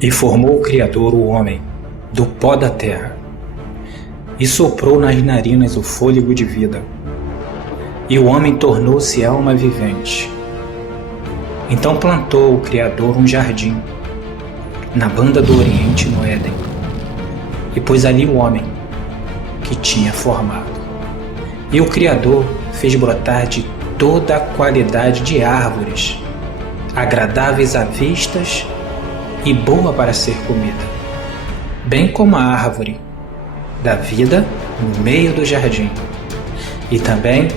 E formou o Criador o homem do pó da terra, e soprou nas narinas o fôlego de vida, e o homem tornou-se alma vivente. Então plantou o Criador um jardim, na banda do Oriente, no Éden, e pôs ali o homem que tinha formado. E o Criador fez brotar de toda a qualidade de árvores, agradáveis à vistas e boa para ser comida, bem como a árvore da vida no meio do jardim, e também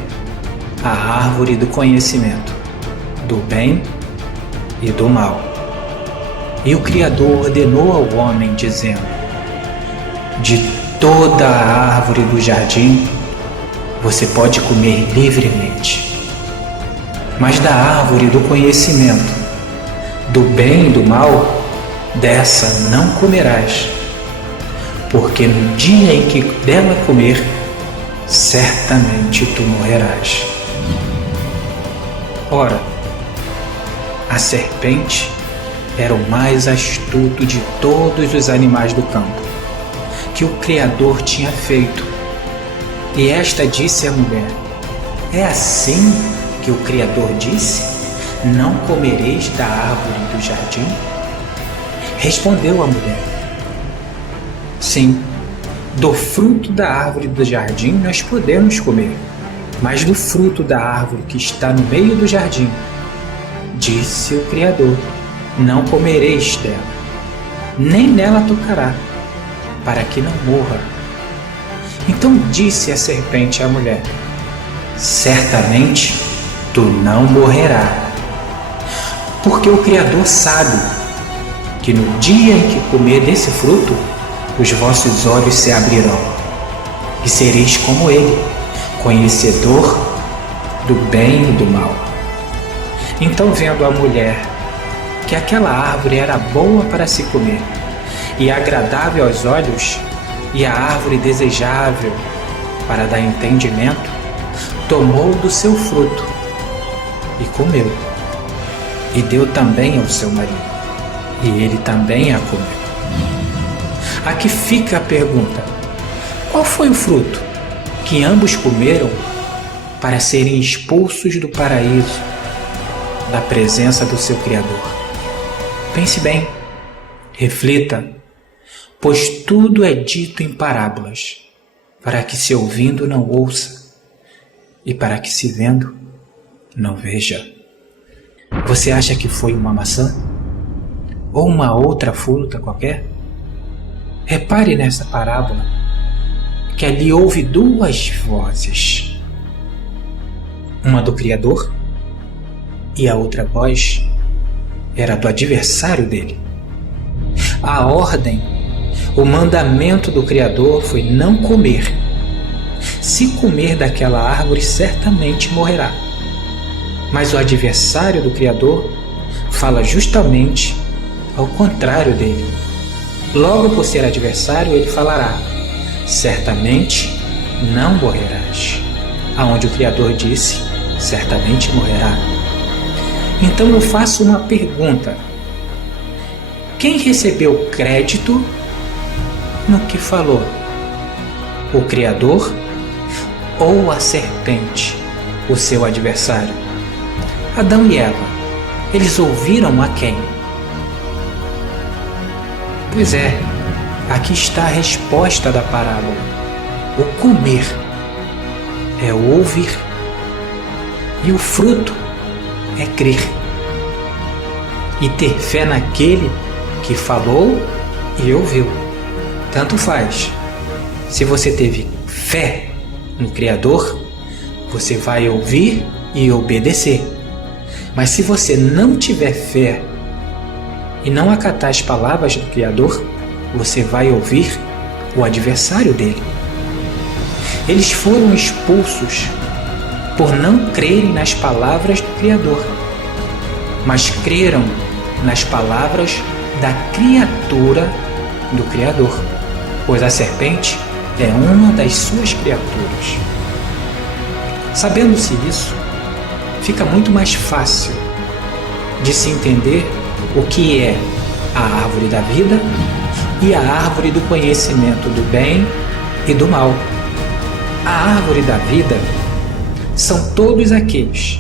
a árvore do conhecimento, do bem e do mal. E o Criador ordenou ao homem, dizendo: de toda a árvore do jardim você pode comer livremente, mas da árvore do conhecimento, do bem e do mal, dessa não comerás, porque no dia em que dela comer, certamente tu morrerás. Ora, a serpente era o mais astuto de todos os animais do campo que o Criador tinha feito. E esta disse à mulher: é assim que o Criador disse: não comereis da árvore do jardim? Respondeu a mulher: sim, do fruto da árvore do jardim nós podemos comer, mas do fruto da árvore que está no meio do jardim, disse o Criador: não comereis dela, nem nela tocará, para que não morra. Então disse a serpente à mulher: certamente tu não morrerás, porque o Criador sabe que no dia em que comer desse fruto, os vossos olhos se abrirão, e sereis como ele, conhecedor do bem e do mal. Então, vendo a mulher que aquela árvore era boa para se comer, e agradável aos olhos, e a árvore desejável para dar entendimento, tomou do seu fruto e comeu, e deu também ao seu marido, e ele também a comeu. Aqui fica a pergunta: qual foi o fruto que ambos comeram para serem expulsos do paraíso, da presença do seu Criador? Pense bem, reflita, pois tudo é dito em parábolas, para que se ouvindo não ouça, e para que se vendo não veja. Você acha que foi uma maçã? Ou uma outra fruta qualquer? Repare nessa parábola que ali houve duas vozes, uma do Criador e a outra voz era do adversário dele. A ordem, o mandamento do Criador foi não comer. Se comer daquela árvore, certamente morrerá. Mas o adversário do Criador fala justamente ao contrário dele. Logo por ser adversário, ele falará: certamente não morrerás. Aonde o Criador disse: certamente morrerá. Então eu faço uma pergunta: quem recebeu crédito no que falou? O Criador ou a serpente, o seu adversário? Adão e Eva, eles ouviram a quem? Pois é, aqui está a resposta da parábola. O comer é o ouvir, e o fruto é crer e ter fé naquele que falou e ouviu. Tanto faz. Se você teve fé no Criador, você vai ouvir e obedecer. Mas se você não tiver fé e não acatar as palavras do Criador, você vai ouvir o adversário dele. Eles foram expulsos por não crerem nas palavras do Criador, mas creram nas palavras da criatura do Criador, pois a serpente é uma das suas criaturas. Sabendo-se isso, fica muito mais fácil de se entender o que é a árvore da vida e a árvore do conhecimento do bem e do mal. A árvore da vida são todos aqueles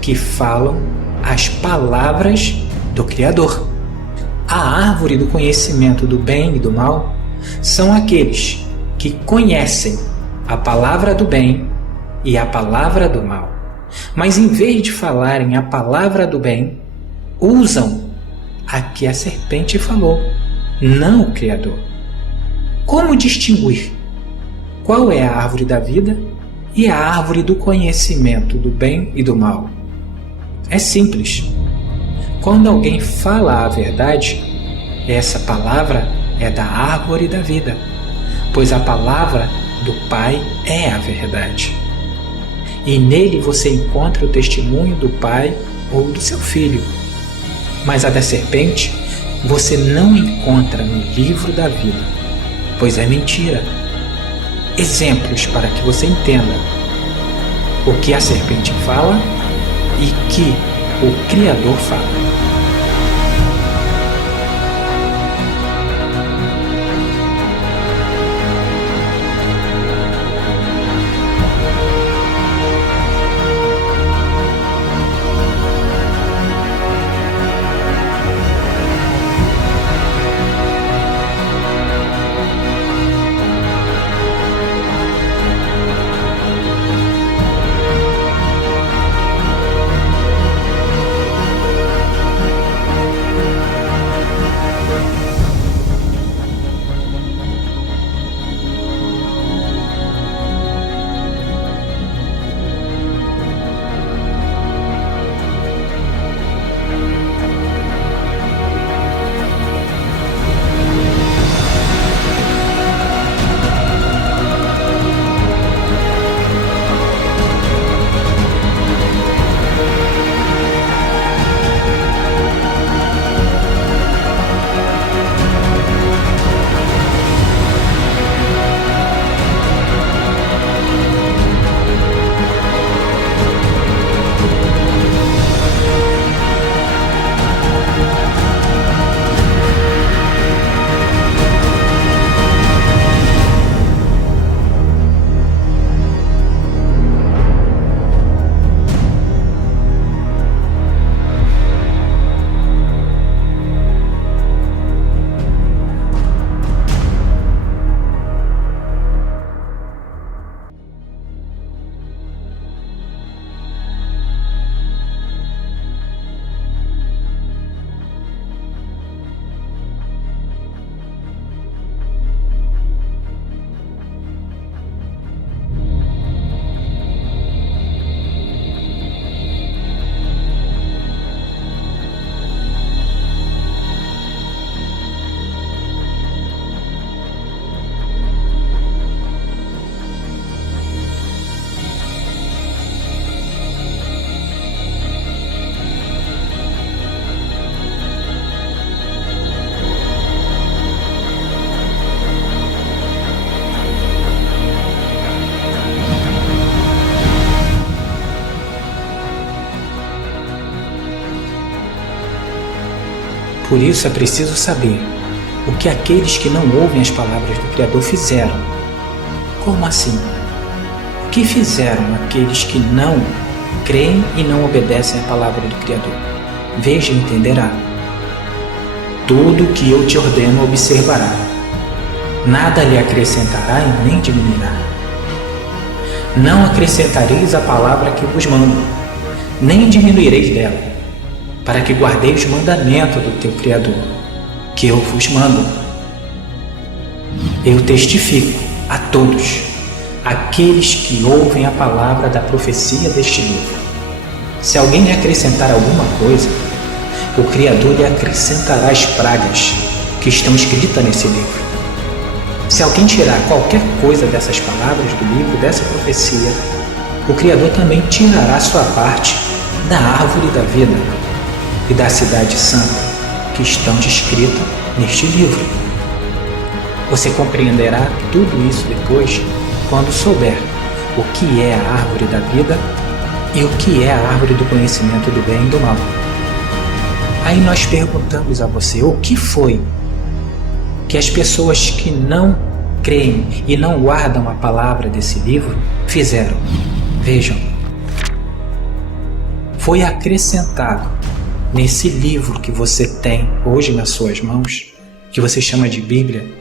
que falam as palavras do Criador. A árvore do conhecimento do bem e do mal são aqueles que conhecem a palavra do bem e a palavra do mal, mas em vez de falarem a palavra do bem, usam a que a serpente falou, não o Criador. Como distinguir qual é a árvore da vida e a árvore do conhecimento do bem e do mal? É simples. Quando alguém fala a verdade, essa palavra é da árvore da vida, pois a palavra do Pai é a verdade. E nele você encontra o testemunho do Pai ou do seu Filho. Mas a da serpente você não encontra no livro da vida, pois é mentira. Exemplos para que você entenda o que a serpente fala e que o Criador fala. Por isso é preciso saber o que aqueles que não ouvem as palavras do Criador fizeram. Como assim? O que fizeram aqueles que não creem e não obedecem à palavra do Criador? Veja e entenderá. Tudo o que eu te ordeno observará. Nada lhe acrescentará e nem diminuirá. Não acrescentareis a palavra que vos mando, nem diminuireis dela, para que guardeis o mandamento do teu Criador, que eu vos mando. Eu testifico a todos aqueles que ouvem a palavra da profecia deste livro. Se alguém lhe acrescentar alguma coisa, o Criador lhe acrescentará as pragas que estão escritas nesse livro. Se alguém tirar qualquer coisa dessas palavras do livro, dessa profecia, o Criador também tirará sua parte da árvore da vida e da cidade santa que estão descritas neste livro. Você compreenderá tudo isso depois, quando souber o que é a árvore da vida e o que é a árvore do conhecimento do bem e do mal. Aí nós perguntamos a você, o que foi que as pessoas que não creem e não guardam a palavra desse livro fizeram? Vejam, foi acrescentado nesse livro que você tem hoje nas suas mãos, que você chama de Bíblia,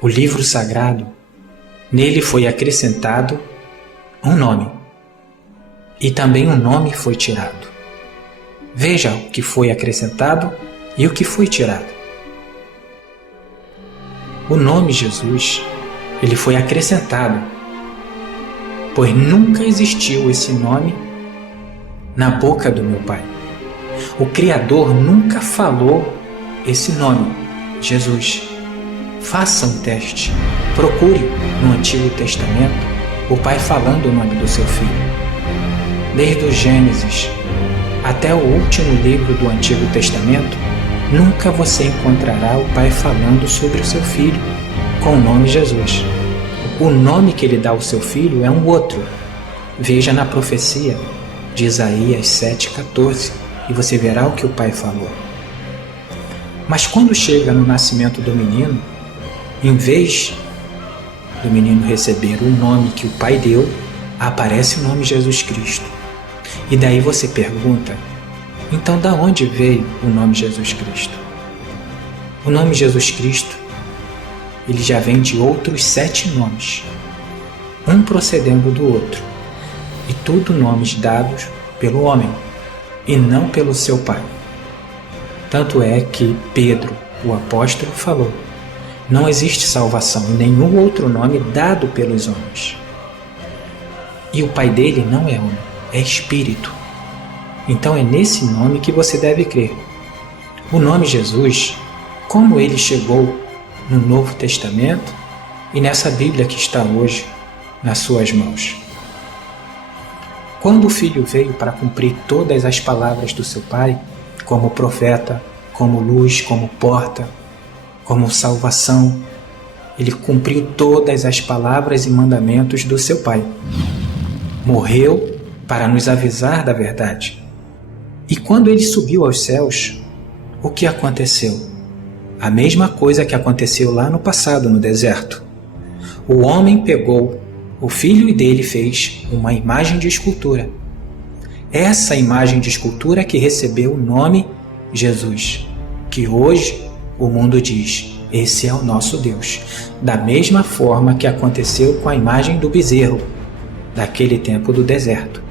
o livro sagrado, nele foi acrescentado um nome. E também um nome foi tirado. Veja o que foi acrescentado e o que foi tirado. O nome Jesus, ele foi acrescentado, pois nunca existiu esse nome na boca do meu Pai. O Criador nunca falou esse nome, Jesus. Faça um teste. Procure no Antigo Testamento o Pai falando o nome do seu Filho. Desde o Gênesis até o último livro do Antigo Testamento, nunca você encontrará o Pai falando sobre o seu Filho com o nome Jesus. O nome que ele dá ao seu Filho é um outro. Veja na profecia de Isaías 7,14 e você verá o que o Pai falou. Mas quando chega no nascimento do menino, em vez do menino receber o nome que o Pai deu, aparece o nome Jesus Cristo. E daí você pergunta, então da onde veio o nome Jesus Cristo? O nome Jesus Cristo, ele já vem de outros 7 nomes, um procedendo do outro, e tudo nomes dados pelo homem, e não pelo seu Pai. Tanto é que Pedro, o apóstolo, falou, não existe salvação em nenhum outro nome dado pelos homens. E o Pai dele não é homem, é Espírito. Então é nesse nome que você deve crer. O nome Jesus, como ele chegou no Novo Testamento e nessa Bíblia que está hoje nas suas mãos. Quando o Filho veio para cumprir todas as palavras do seu Pai, como profeta, como luz, como porta, como salvação, ele cumpriu todas as palavras e mandamentos do seu Pai. Morreu para nos avisar da verdade. E quando ele subiu aos céus, o que aconteceu? A mesma coisa que aconteceu lá no passado, no deserto. O homem pegou o filho dele fez uma imagem de escultura. Essa imagem de escultura que recebeu o nome Jesus, que hoje o mundo diz, esse é o nosso Deus. Da mesma forma que aconteceu com a imagem do bezerro, daquele tempo do deserto.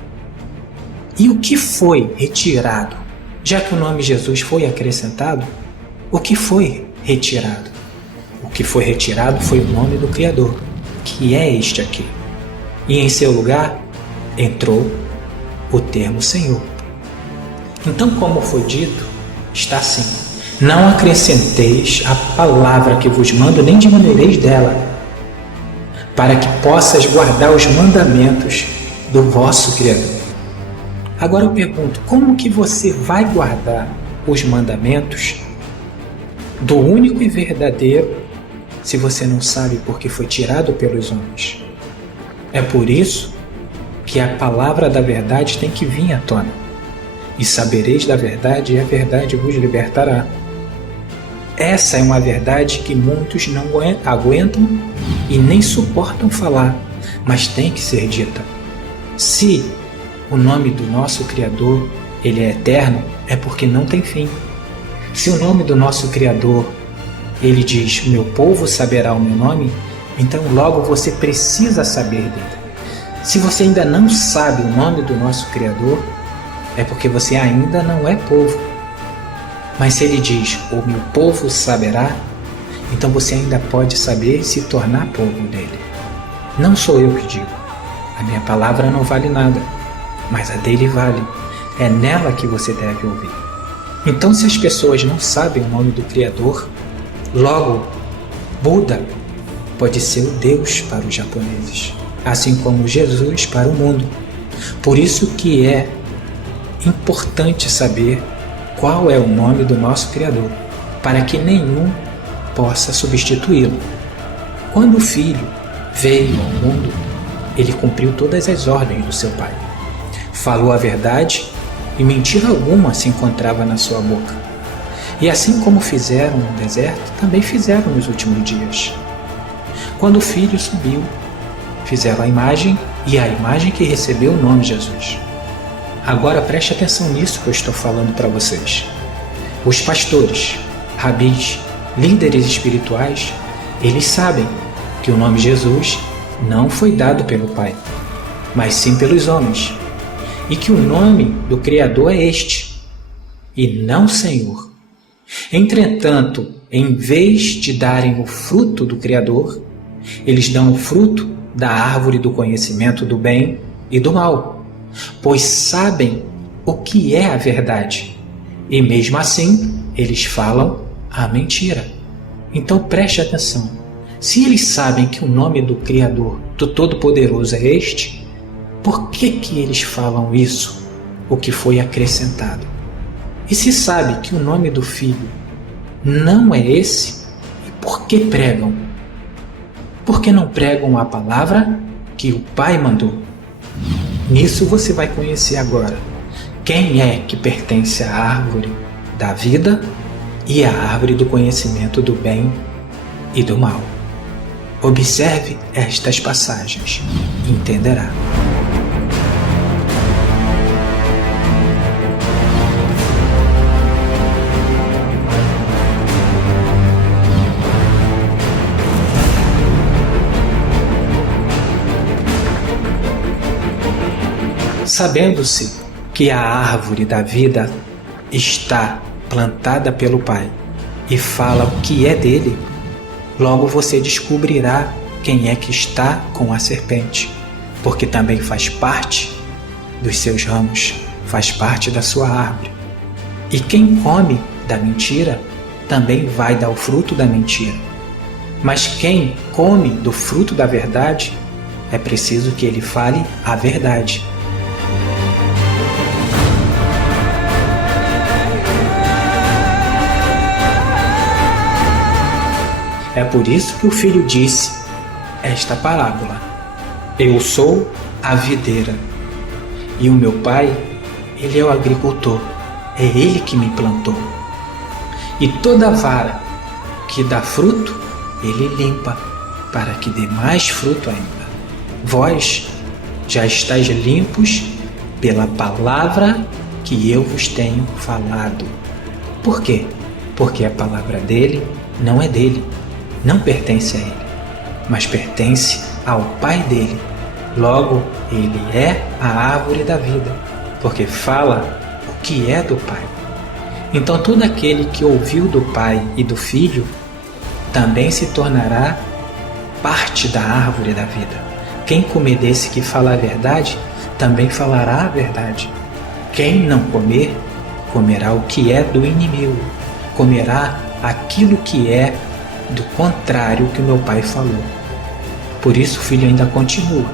E o que foi retirado? Já que o nome Jesus foi acrescentado, o que foi retirado? O que foi retirado foi o nome do Criador, que é este aqui. E em seu lugar entrou o termo Senhor. Então, como foi dito, está assim: não acrescenteis a palavra que vos mando, nem diminuireis dela, para que possas guardar os mandamentos do vosso Criador. Agora eu pergunto, como que você vai guardar os mandamentos do único e verdadeiro se você não sabe porque foi tirado pelos homens? É por isso que a palavra da verdade tem que vir à tona. E sabereis da verdade, e a verdade vos libertará. Essa é uma verdade que muitos não aguentam e nem suportam falar, mas tem que ser dita. Se o nome do nosso Criador ele é eterno, é porque não tem fim. Se o nome do nosso Criador ele diz, meu povo saberá o meu nome, então logo você precisa saber dele. Se você ainda não sabe o nome do nosso Criador, é porque você ainda não é povo. Mas se ele diz, o meu povo saberá, então você ainda pode saber e se tornar povo dele. Não sou eu que digo. A minha palavra não vale nada, mas a dele vale. É nela que você deve ouvir. Então, se as pessoas não sabem o nome do Criador, logo, Buda pode ser o Deus para os japoneses, assim como Jesus para o mundo. Por isso que é importante saber qual é o nome do nosso Criador, para que nenhum possa substituí-lo. Quando o Filho veio ao mundo, ele cumpriu todas as ordens do seu Pai. Falou a verdade e mentira alguma se encontrava na sua boca. E assim como fizeram no deserto, também fizeram nos últimos dias. Quando o Filho subiu, fizeram a imagem, e a imagem que recebeu o nome Jesus. Agora preste atenção nisso que eu estou falando para vocês. Os pastores, rabis, líderes espirituais, eles sabem que o nome Jesus não foi dado pelo Pai, mas sim pelos homens, e que o nome do Criador é este, e não Senhor. Entretanto, em vez de darem o fruto do Criador, eles dão o fruto da árvore do conhecimento do bem e do mal, pois sabem o que é a verdade, e mesmo assim eles falam a mentira. Então preste atenção. Se eles sabem que o nome do Criador, do Todo-Poderoso é este, por que eles falam isso, o que foi acrescentado? E se sabe que o nome do Filho não é esse, e por que pregam? Por que não pregam a palavra que o Pai mandou? Nisso você vai conhecer agora quem é que pertence à árvore da vida e à árvore do conhecimento do bem e do mal. Observe estas passagens e entenderá. Sabendo-se que a árvore da vida está plantada pelo Pai e fala o que é dele, logo você descobrirá quem é que está com a serpente, porque também faz parte dos seus ramos, faz parte da sua árvore. E quem come da mentira também vai dar o fruto da mentira. Mas quem come do fruto da verdade, é preciso que ele fale a verdade. É por isso que o Filho disse esta parábola: Eu sou a videira, e o meu Pai, ele é o agricultor, é ele que me plantou. E toda vara que dá fruto, ele limpa, para que dê mais fruto ainda. Vós já estáis limpos pela palavra que eu vos tenho falado. Por quê? Porque a palavra dele não é dele, não pertence a ele, mas pertence ao Pai dele. Logo, ele é a árvore da vida, porque fala o que é do Pai. Então todo aquele que ouviu do Pai e do Filho também se tornará parte da árvore da vida. Quem comer desse que fala a verdade, também falará a verdade. Quem não comer, comerá o que é do inimigo, comerá aquilo que é do contrário que o meu Pai falou. Por isso o Filho ainda continua: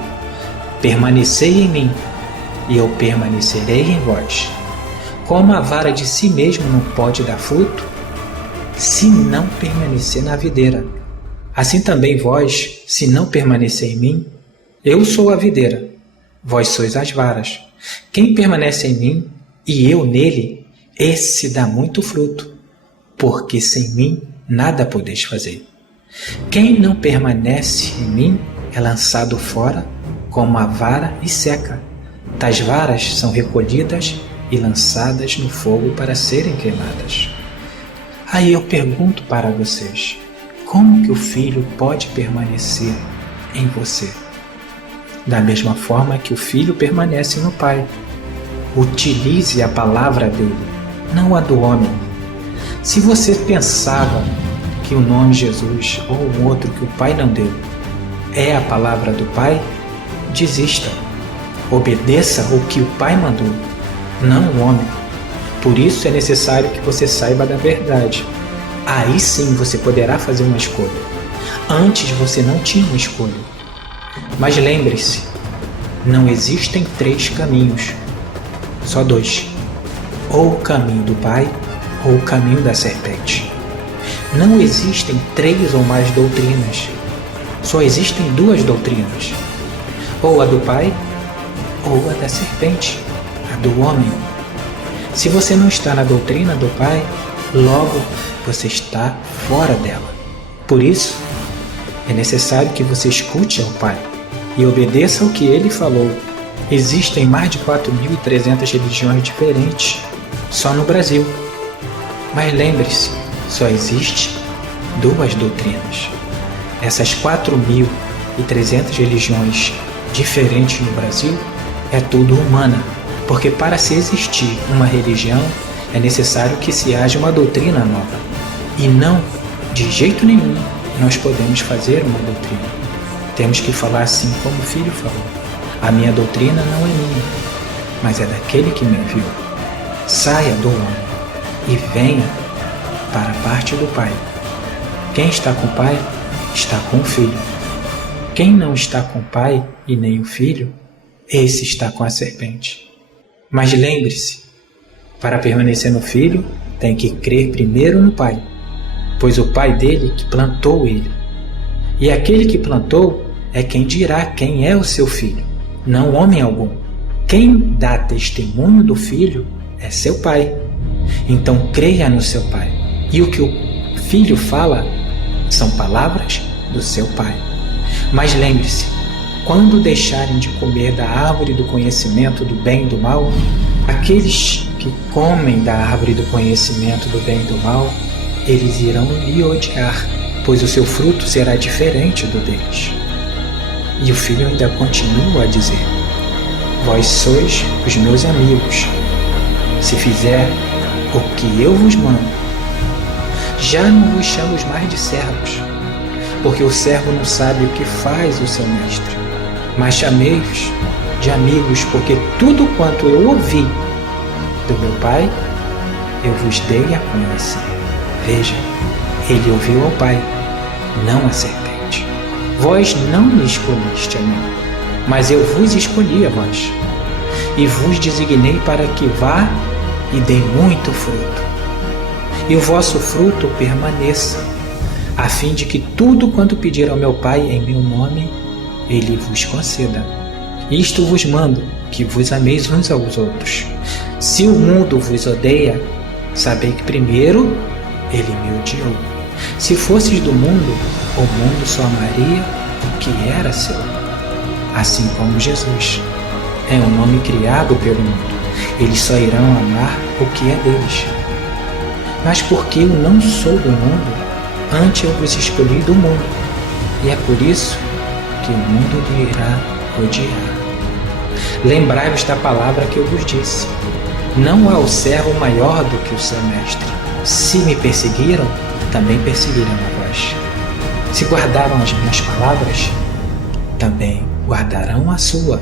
permanecei em mim, e eu permanecerei em vós. Como a vara de si mesmo não pode dar fruto, se não permanecer na videira, assim também vós, se não permanecer em mim, eu sou a videira, vós sois as varas. Quem permanece em mim, e eu nele, esse dá muito fruto, porque sem mim nada podeis fazer. Quem não permanece em mim é lançado fora como a vara e seca. Tais varas são recolhidas e lançadas no fogo para serem queimadas. Aí eu pergunto para vocês: como que o Filho pode permanecer em você? Da mesma forma que o Filho permanece no Pai. Utilize a palavra dele, não a do homem. Se você pensava que o nome Jesus ou um outro que o Pai não deu é a palavra do Pai, desista. Obedeça o que o Pai mandou, não o homem. Por isso é necessário que você saiba da verdade. Aí sim você poderá fazer uma escolha. Antes você não tinha uma escolha. Mas lembre-se, não existem 3 caminhos, só 2. Ou o caminho do Pai, ou o caminho da serpente. Não existem 3 ou mais doutrinas, só existem 2 doutrinas, ou a do Pai, ou a da serpente, a do homem. Se você não está na doutrina do Pai, logo você está fora dela. Por isso, é necessário que você escute ao Pai e obedeça ao que Ele falou. Existem mais de 4.300 religiões diferentes, só no Brasil. Mas lembre-se, só existe 2 doutrinas. Essas 4.300 religiões diferentes no Brasil é tudo humana, porque para se existir uma religião é necessário que se haja uma doutrina nova. E não, de jeito nenhum, nós podemos fazer uma doutrina. Temos que falar assim como o Filho falou. A minha doutrina não é minha, mas é daquele que me enviou. Saia do homem e venha para a parte do Pai. Quem está com o Pai, está com o Filho. Quem não está com o Pai e nem o Filho, esse está com a serpente. Mas lembre-se, para permanecer no Filho, tem que crer primeiro no Pai, pois o Pai dele que plantou ele. E aquele que plantou é quem dirá quem é o seu filho, não homem algum. Quem dá testemunho do Filho é seu Pai. Então creia no seu Pai. E o que o Filho fala são palavras do seu Pai. Mas lembre-se, quando deixarem de comer da árvore do conhecimento do bem e do mal, aqueles que comem da árvore do conhecimento do bem e do mal, eles irão lhe odiar, pois o seu fruto será diferente do deles. E o Filho ainda continua a dizer: vós sois os meus amigos, se fizer o que eu vos mando. Já não vos chamo mais de servos, porque o servo não sabe o que faz o seu mestre, mas chamei-vos de amigos, porque tudo quanto eu ouvi do meu Pai, eu vos dei a conhecer. Veja, ele ouviu ao Pai, não a serpente. Vós não me escolhiste a mim, mas eu vos escolhi a vós, e vos designei para que vá e dê muito fruto, e o vosso fruto permaneça, a fim de que tudo quanto pedir ao meu Pai em meu nome, ele vos conceda. Isto vos mando, que vos ameis uns aos outros. Se o mundo vos odeia, sabei que primeiro ele me odiou. Se fosses do mundo, o mundo só amaria o que era seu. Assim como Jesus é um nome criado pelo mundo, eles só irão amar o que é deles. Mas porque eu não sou do mundo, antes eu vos escolhi do mundo, e é por isso que o mundo lhe irá odiar. Lembrai-vos da palavra que eu vos disse: não há o servo maior do que o seu mestre. Se me perseguiram, também perseguirão a vós. Se guardaram as minhas palavras, também guardarão a sua.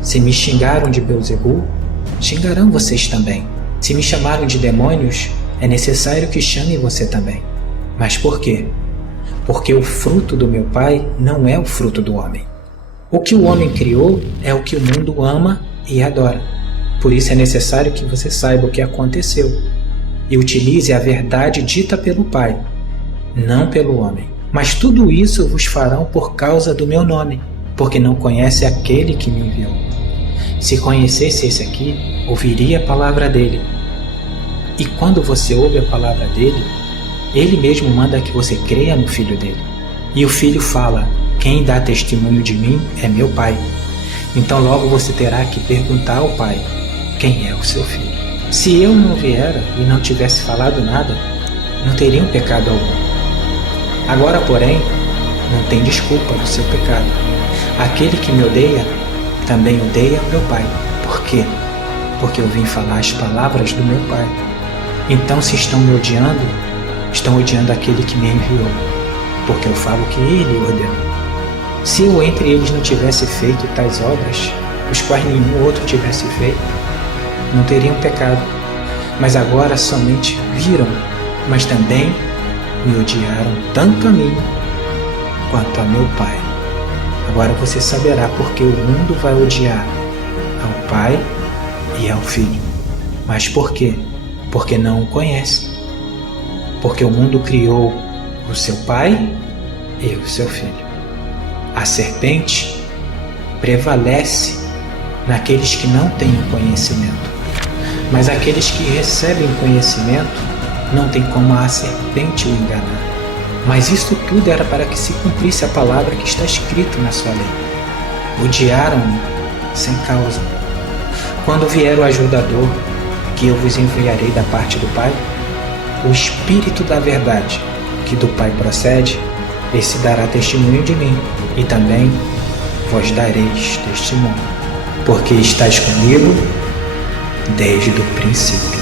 Se me xingaram de Beelzebul, xingarão vocês também. Se me chamaram de demônios, é necessário que chame você também. Mas por quê? Porque o fruto do meu Pai não é o fruto do homem. O que o homem criou é o que o mundo ama e adora. Por isso é necessário que você saiba o que aconteceu e utilize a verdade dita pelo Pai, não pelo homem. Mas tudo isso vos farão por causa do meu nome, porque não conhece aquele que me enviou. Se conhecesse esse aqui, ouviria a palavra dele. E quando você ouve a palavra dele, ele mesmo manda que você creia no Filho dele. E o Filho fala: quem dá testemunho de mim é meu Pai. Então logo você terá que perguntar ao Pai: quem é o seu Filho? Se eu não viera e não tivesse falado nada, não teriam pecado algum. Agora, porém, não tem desculpa do seu pecado. Aquele que me odeia, também odeia meu Pai. Por quê? Porque eu vim falar as palavras do meu Pai. Então, se estão me odiando, estão odiando aquele que me enviou, porque eu falo que ele ordenou. Se eu entre eles não tivesse feito tais obras, os quais nenhum outro tivesse feito, não teriam pecado. Mas agora somente viram, mas também me odiaram tanto a mim quanto a meu Pai. Agora você saberá porque o mundo vai odiar ao Pai e ao Filho. Mas por quê? Porque não o conhece. Porque o mundo criou o seu Pai e o seu Filho. A serpente prevalece naqueles que não têm o conhecimento. Mas aqueles que recebem conhecimento, não tem como a serpente o enganar. Mas isto tudo era para que se cumprisse a palavra que está escrito na sua lei. Odiaram-me sem causa. Quando vier o ajudador, que eu vos enviarei da parte do Pai, o Espírito da verdade, que do Pai procede, esse dará testemunho de mim, e também vós dareis testemunho, porque estáis comigo desde o princípio.